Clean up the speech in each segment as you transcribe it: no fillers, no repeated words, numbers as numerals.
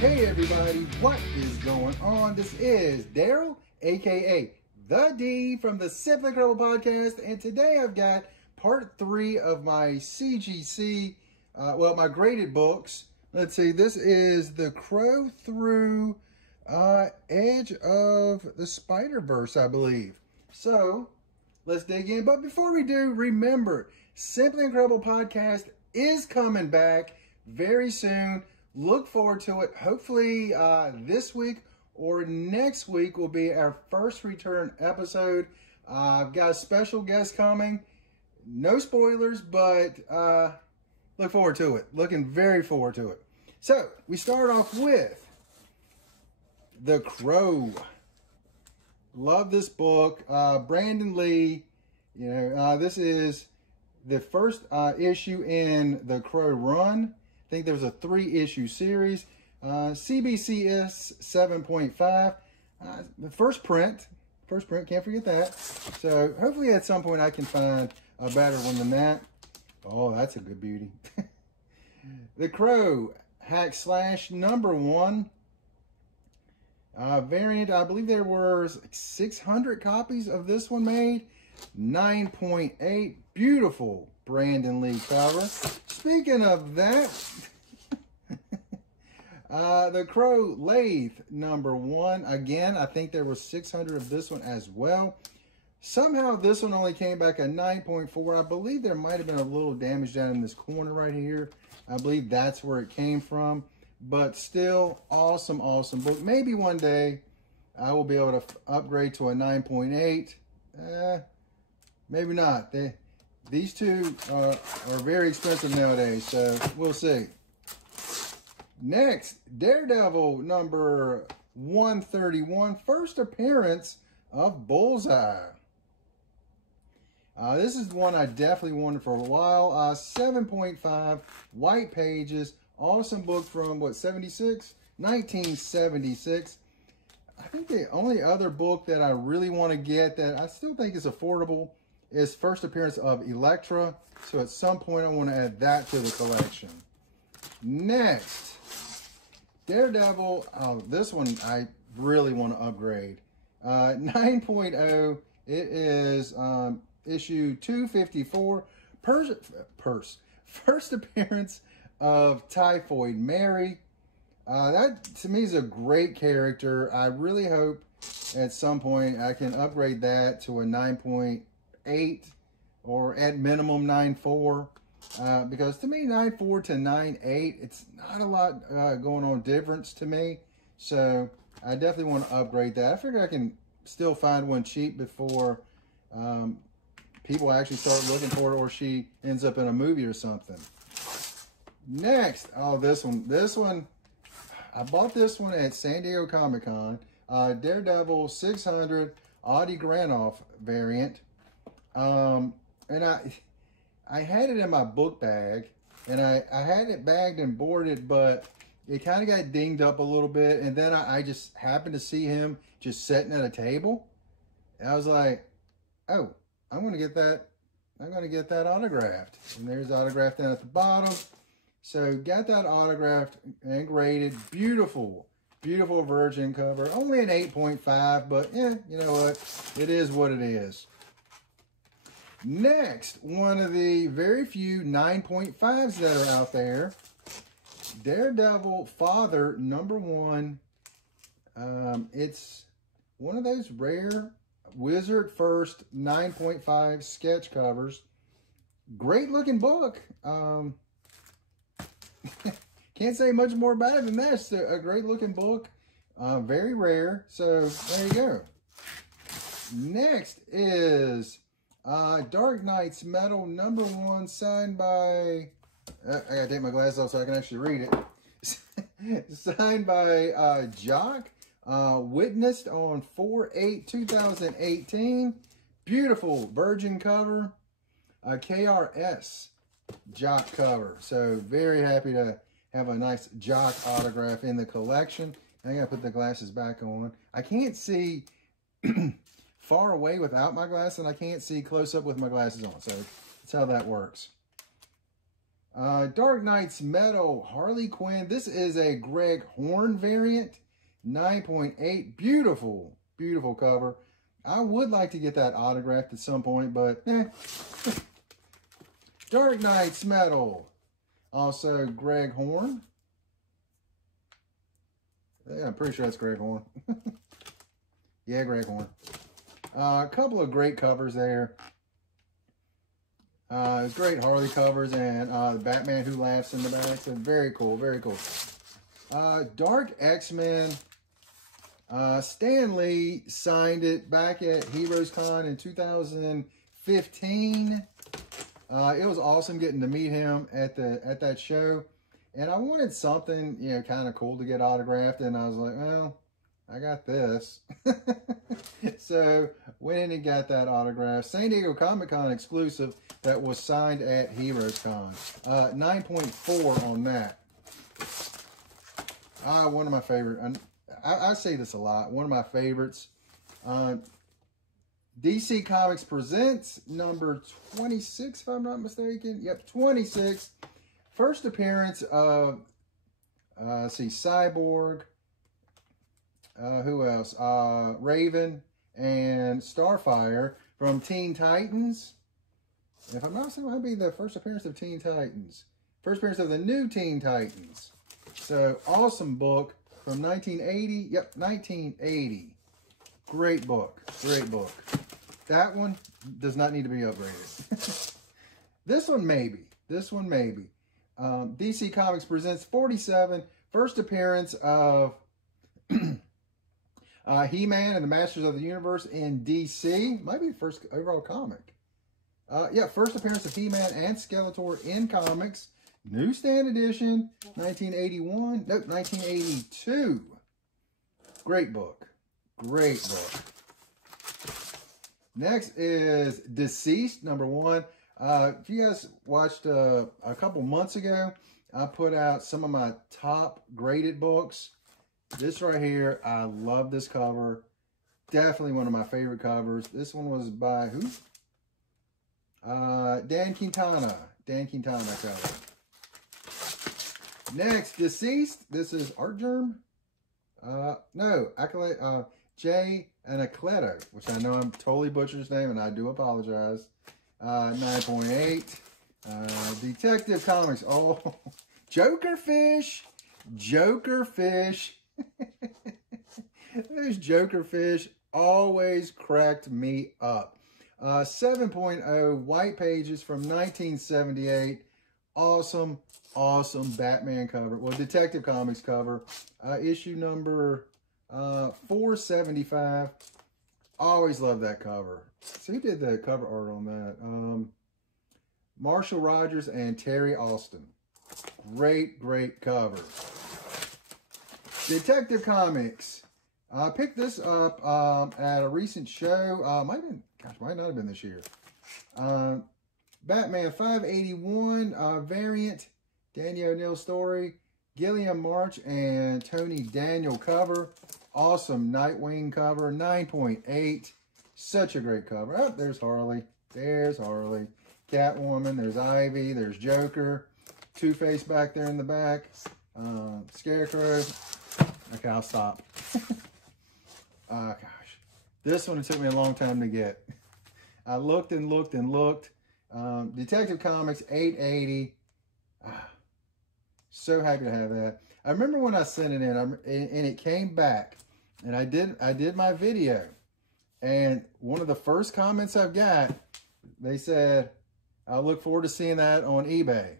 Hey everybody, what is going on? This is Daryl, aka The D from the Simply Incredible Podcast, and today I've got part 3 of my CGC, my graded books. Let's see, this is The Crow Through Edge of the Spider-Verse, I believe. So, let's dig in. But before we do, remember, Simply Incredible Podcast is coming back very soon. Look forward to it. Hopefully this week or next week will be our first return episode. I've got a special guest coming. No spoilers, but look forward to it. Looking very forward to it. So, we start off with The Crow. Love this book. Brandon Lee, this is the first issue in the Crow run. I think there's a 3-issue series. CBCS 7.5. The first print, can't forget that. So hopefully at some point I can find a better one than that. Oh, that's a good beauty. The Crow Hack Slash #1. Variant, I believe there were 600 copies of this one made. 9.8. Beautiful Brandon Lee cover. Speaking of that, The Crow Lathe #1. Again, I think there were 600 of this one as well. Somehow this one only came back at 9.4. I believe there might have been a little damage down in this corner right here. I believe that's where it came from. But still, awesome, awesome book. Maybe one day I will be able to upgrade to a 9.8. Maybe not. These two are very expensive nowadays, so we'll see. Next, Daredevil #131, first appearance of Bullseye. This is one I definitely wanted for a while. 7.5, white pages, awesome book from, what, 76? 1976. I think the only other book that I really want to get that I still think is affordable is first appearance of Elektra. So at some point I want to add that to the collection. Next, Daredevil. Oh, this one I really want to upgrade. 9.0. It is issue 254. First appearance of Typhoid Mary. That to me is a great character. I really hope at some point I can upgrade that to a 9.8 or at minimum 9.4. Because to me, 9.4 to 9.8, it's not a lot going on difference to me. So I definitely want to upgrade that. I figure I can still find one cheap before people actually start looking for it, or she ends up in a movie or something. Next, oh, this one, I bought this one at San Diego Comic-Con. Daredevil 600 Audie Granoff variant. And I had it in my book bag, and I had it bagged and boarded, but it kind of got dinged up a little bit, and then I just happened to see him just sitting at a table, and I was like, oh, I'm going to get that autographed. And there's autographed down at the bottom. So got that autographed and graded. Beautiful, beautiful virgin cover. Only an 8.5, but yeah, you know what? It is what it is. Next, one of the very few 9.5s that are out there. Daredevil Father #1. It's one of those rare Wizard First 9.5 sketch covers. Great looking book. Can't say much more about it than that. It's a great looking book. Very rare. So there you go. Next is Dark Knight's Metal #1, signed by, I gotta take my glasses off so I can actually read it. Signed by Jock, witnessed on 4/8/2018. Beautiful virgin cover, KRS Jock cover. So very happy to have a nice Jock autograph in the collection. I gotta put the glasses back on. I can't see far away without my glasses, and I can't see close up with my glasses on. So that's how that works. Dark Knight's Metal, Harley Quinn. This is a Greg Horn variant, 9.8. Beautiful, beautiful cover. I would like to get that autographed at some point, but Dark Knight's Metal, also Greg Horn. Yeah, I'm pretty sure that's Greg Horn. Yeah, Greg Horn. A couple of great covers there. It's great Harley covers and the Batman Who Laughs in the back. So very cool, very cool. Dark X-Men. Stan Lee signed it back at Heroes Con in 2015. It was awesome getting to meet him at that show. And I wanted something, you know, kind of cool to get autographed. And I was like, well, I got this. So went in and got that autograph. San Diego Comic-Con exclusive that was signed at Heroes Con. 9.4 on that. One of my favorite. I say this a lot. One of my favorites. DC Comics presents number 26, if I'm not mistaken. Yep, 26. First appearance of, let's see, Cyborg. Who else? Raven and Starfire from Teen Titans. If I'm not mistaken, it might be the first appearance of Teen Titans. First appearance of the new Teen Titans. So, awesome book from 1980. Yep, 1980. Great book. Great book. That one does not need to be upgraded. This one, maybe. This one, maybe. DC Comics presents 47. First appearance of He-Man and the Masters of the Universe in DC. Might be the first overall comic. Yeah, first appearance of He-Man and Skeletor in comics. Newsstand edition, 1981. Nope, 1982. Great book. Great book. Next is Deceased, number 1. If you guys watched a couple months ago, I put out some of my top graded books. This right here, I love this cover. Definitely one of my favorite covers. This one was by who? Dan Quintana. Dan Quintana cover. Next, Deceased. This is Art Germ. No, Jay Anacleto, which I know I'm totally butchering his name, and I do apologize. 9.8. Detective Comics. Oh, Jokerfish. Jokerfish. Those Jokerfish always cracked me up. 7.0 White Pages from 1978. Awesome, awesome Batman cover. Well, Detective Comics cover. Issue number 475. Always love that cover. So who did the cover art on that? Marshall Rogers and Terry Austin. Great, great cover. Detective Comics. I picked this up at a recent show. Might not have been this year. Batman 581 variant. Danny O'Neill story. Gilliam March and Tony Daniel cover. Awesome Nightwing cover. 9.8. Such a great cover. Oh, there's Harley. There's Harley. Catwoman. There's Ivy. There's Joker. Two-Face back there in the back. Scarecrow. Okay, I'll stop. Gosh. This one, it took me a long time to get. I looked and looked and looked. Detective Comics 880. So happy to have that. I remember when I sent it in, and it came back, and I did my video, and one of the first comments I've got, they said, "I look forward to seeing that on eBay."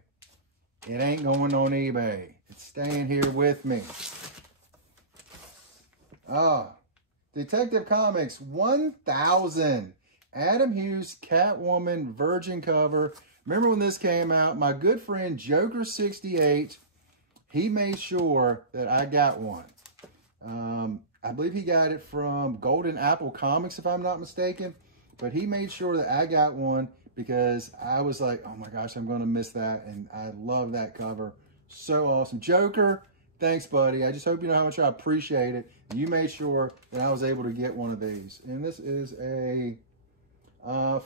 It ain't going on eBay. It's staying here with me. Detective Comics 1000. Adam Hughes Catwoman Virgin cover. Remember when this came out? My good friend Joker68, he made sure that I got one. I believe he got it from Golden Apple Comics, if I'm not mistaken. But he made sure that I got one because I was like, oh my gosh, I'm going to miss that. And I love that cover. So awesome. Joker, thanks, buddy. I just hope you know how much I appreciate it. You made sure that I was able to get one of these. And this is a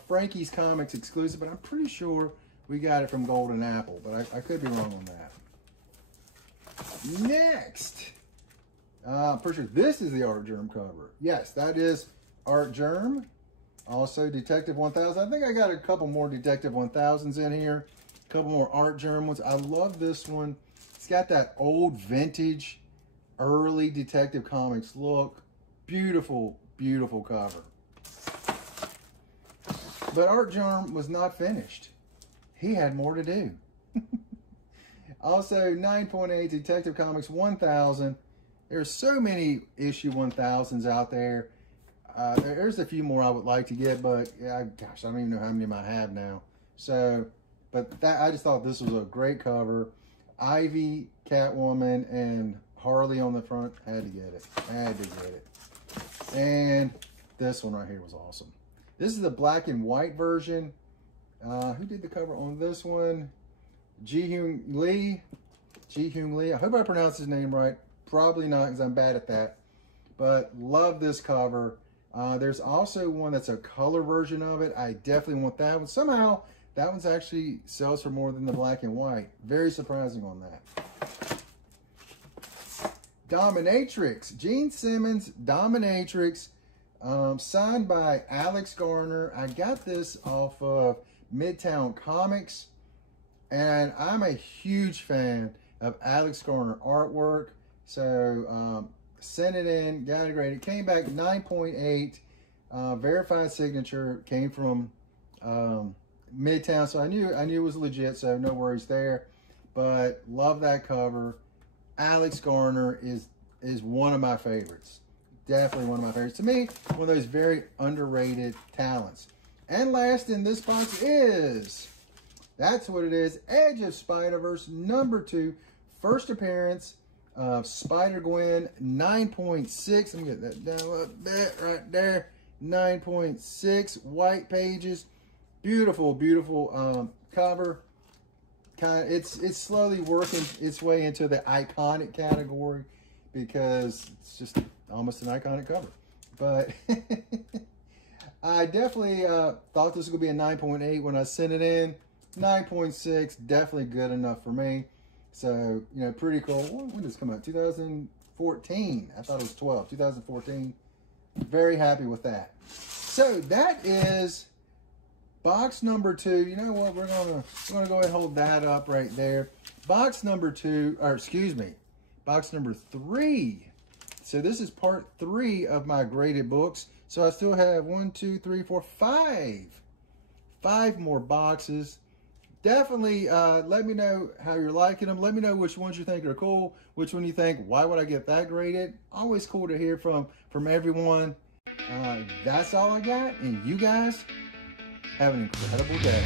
Frankie's Comics exclusive, but I'm pretty sure we got it from Golden Apple, but I could be wrong on that. Next, pretty sure this is the Art Germ cover. Yes, that is Art Germ. Also Detective 1000. I think I got a couple more Detective 1000s in here. A couple more Art Germ ones. I love this one. It's got that old vintage, early Detective Comics look. Beautiful, beautiful cover. But Art Germ was not finished. He had more to do. Also, 9.8 Detective Comics 1000. There's so many issue 1000s out there. There's a few more I would like to get, but yeah, gosh, I don't even know how many I have now. So, but that, I just thought this was a great cover. Ivy, Catwoman, and Harley on the front. Had to get it. Had to get it. And this one right here was awesome. This is the black and white version. Who did the cover on this one? Ji-Hyun Lee. Ji-Hyun Lee. I hope I pronounced his name right. Probably not, because I'm bad at that. But love this cover. There's also one that's a color version of it. I definitely want that one. Somehow, that one's actually sells for more than the black and white. Very surprising on that. Dominatrix. Gene Simmons, Dominatrix. Signed by Alex Garner. I got this off of Midtown Comics. And I'm a huge fan of Alex Garner artwork. So, sent it in, got it graded. Came back 9.8. Verified signature. Came from Midtown. So I knew it was legit, so no worries there. But love that cover. Alex Garner is one of my favorites. Definitely one of my favorites. To me, one of those very underrated talents. And last in this box is, that's what it is, Edge of Spider-Verse #2. First appearance of Spider-Gwen, 9.6. Let me get that down a little bit right there. 9.6 white pages. Beautiful, beautiful cover. It's slowly working its way into the iconic category because it's just almost an iconic cover. But I definitely thought this was going to be a 9.8 when I sent it in. 9.6, definitely good enough for me. So, you know, pretty cool. When did this come out? 2014. I thought it was 12. 2014. Very happy with that. So that is box #2. You know what? We're gonna go ahead and hold that up right there. Box #2, or excuse me, box #3. So this is part 3 of my graded books. So I still have 1, 2, 3, 4, 5 more boxes. Definitely let me know how you're liking them. Let me know which ones you think are cool, which one you think, why would I get that graded? Always cool to hear from everyone. That's all I got, and you guys have an incredible day.